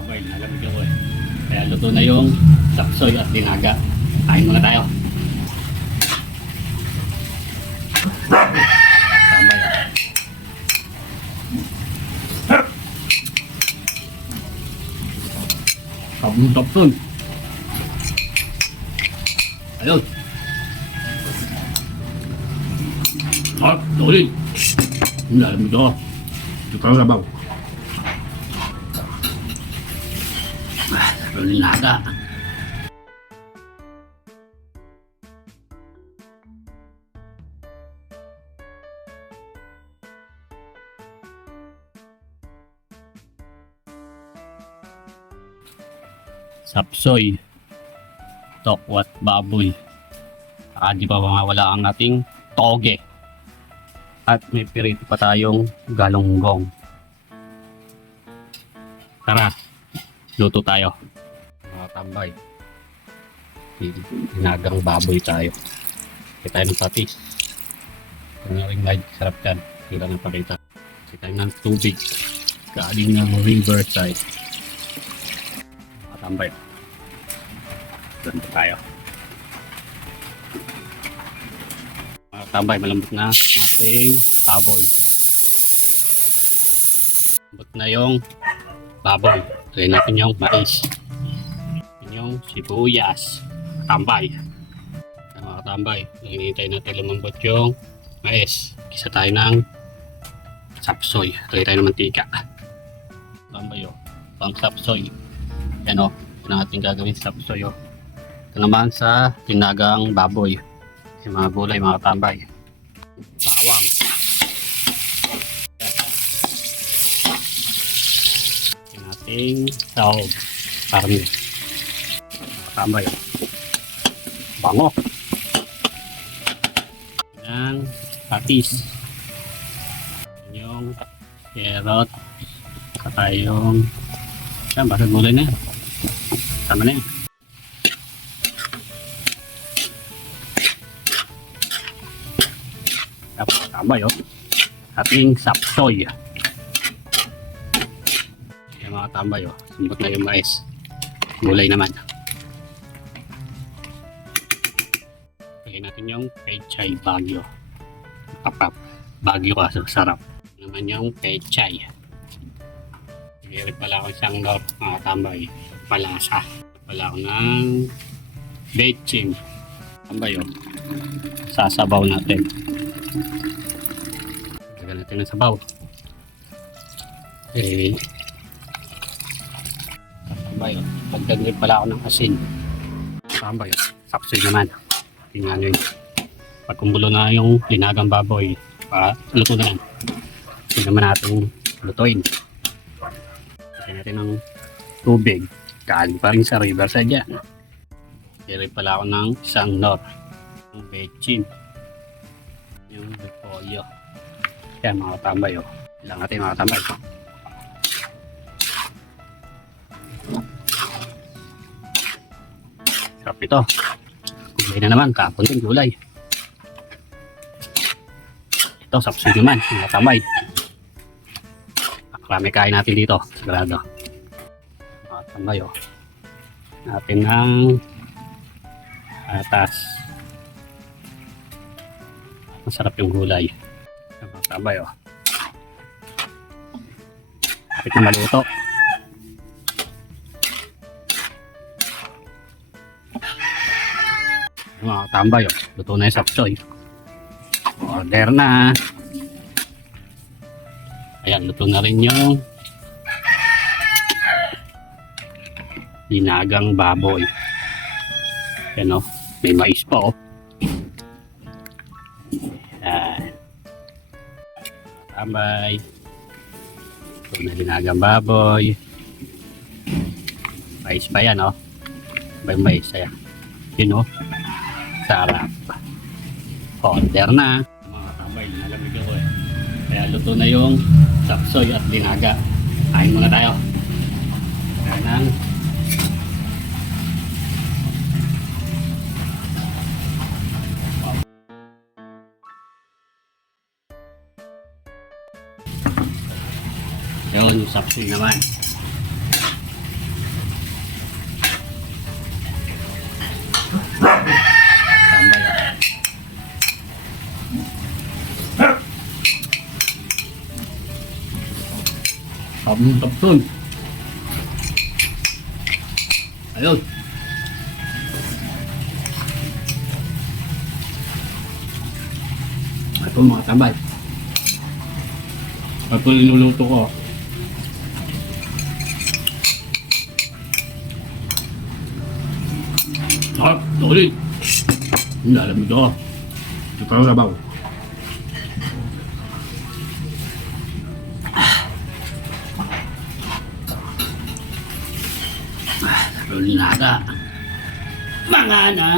Abay, nalamig ako eh. Kaya luto na yung sapsoy at dinaga. Kain muna tayo. Tambay. Sabon-sabon. Ayun. Tuloy. Nalamig ako. Ito parang labaw. Dinaga. Sapsoy, tokwat baboy. Di pa mawawala ang ating toge. At may pirito pa tayong galonggong. Tara, luto tayo. Mga tambay. Dinagang baboy tayo. Kita tayo ng patis. Ito na rin light, sarap yan. Kira ng pakita. Kita tayo ng tubig. Galing ng riverside. Mga tambay. Ganito tayo. Mga tambay, malambot na ating baboy. Malambot na yung baboy. Try natin yung mais. Yung sibuyas. Tambay. Mga tambay, hinihintay natin lumambot yung mais. Kisa tayo ng sapsoy. Try tayo ng mantika. Tambay o. Pang sapsoy. Yan o. Ito na ating gagawin sa sapsoy o. Ito naman sa tinagang baboy. Yung mga gulay, mga tambay. Bawang. Yung ating sahog. Karne. Mga tambay. Bango. Yung patis. Yung carrot. Saka yung basta gulay na yan. Tama na yan. Tambay o. Ating sapsoy. Yung mga tambay o. Sumbot na yung mais. Gulay naman. Lagyan natin yung pechay bagyo. Kapap. Bagyo ka. Sarap. Naman yung pechay. Meron pala ako isang nor. Mga tambay. Palasa. Pala ako ng betching. Tambay o. Sasabaw natin. Lagyan natin ng sabaw. Eh, tambay o. Pagdagdag pala ako ng asin. Tambay o. Sapsoy naman. Tingnan nyo yun. Pag kumulo na yung linagang baboy, luto na yan. Hindi naman natin lutuin. Lagyan natin ng tubig. Galing pa rin sa riverside yan. Kaya pala ako ng isang nor. Ang bechin. Yung repolyo. Yan mga tambay o. Ilang natin mga tambay. Sarap ito. Gulay na naman. Kapon din gulay. Ito sapsoy naman. Mga tambay. Marami kain natin dito. Sigurado. Mga tambay o. Natin ng atas. Masarap yung gulay. Mga tambay o. Kapit na maluto. Mga tambay o. Luto na yung sapsoy. Order na. Ayan, luto na rin yung dinagang baboy. Ayan o. May mais pa o. Ayan. Tambay. Ito na dinagang baboy. Mais pa yan o. Mais. Ayan. Yun o. Sarap. Order na. Mga tambay, nalamig ako eh. Kaya luto na yung sapsoy at dinaga. Kain muna tayo. Kaya nang yun, yung sapsoy naman. Tapson. Ayun. Ito mga tambay. Ito linuluto ko. Ulit. Hindi alam mo ito. Ito parang sabaw. Lulinada. Mga na.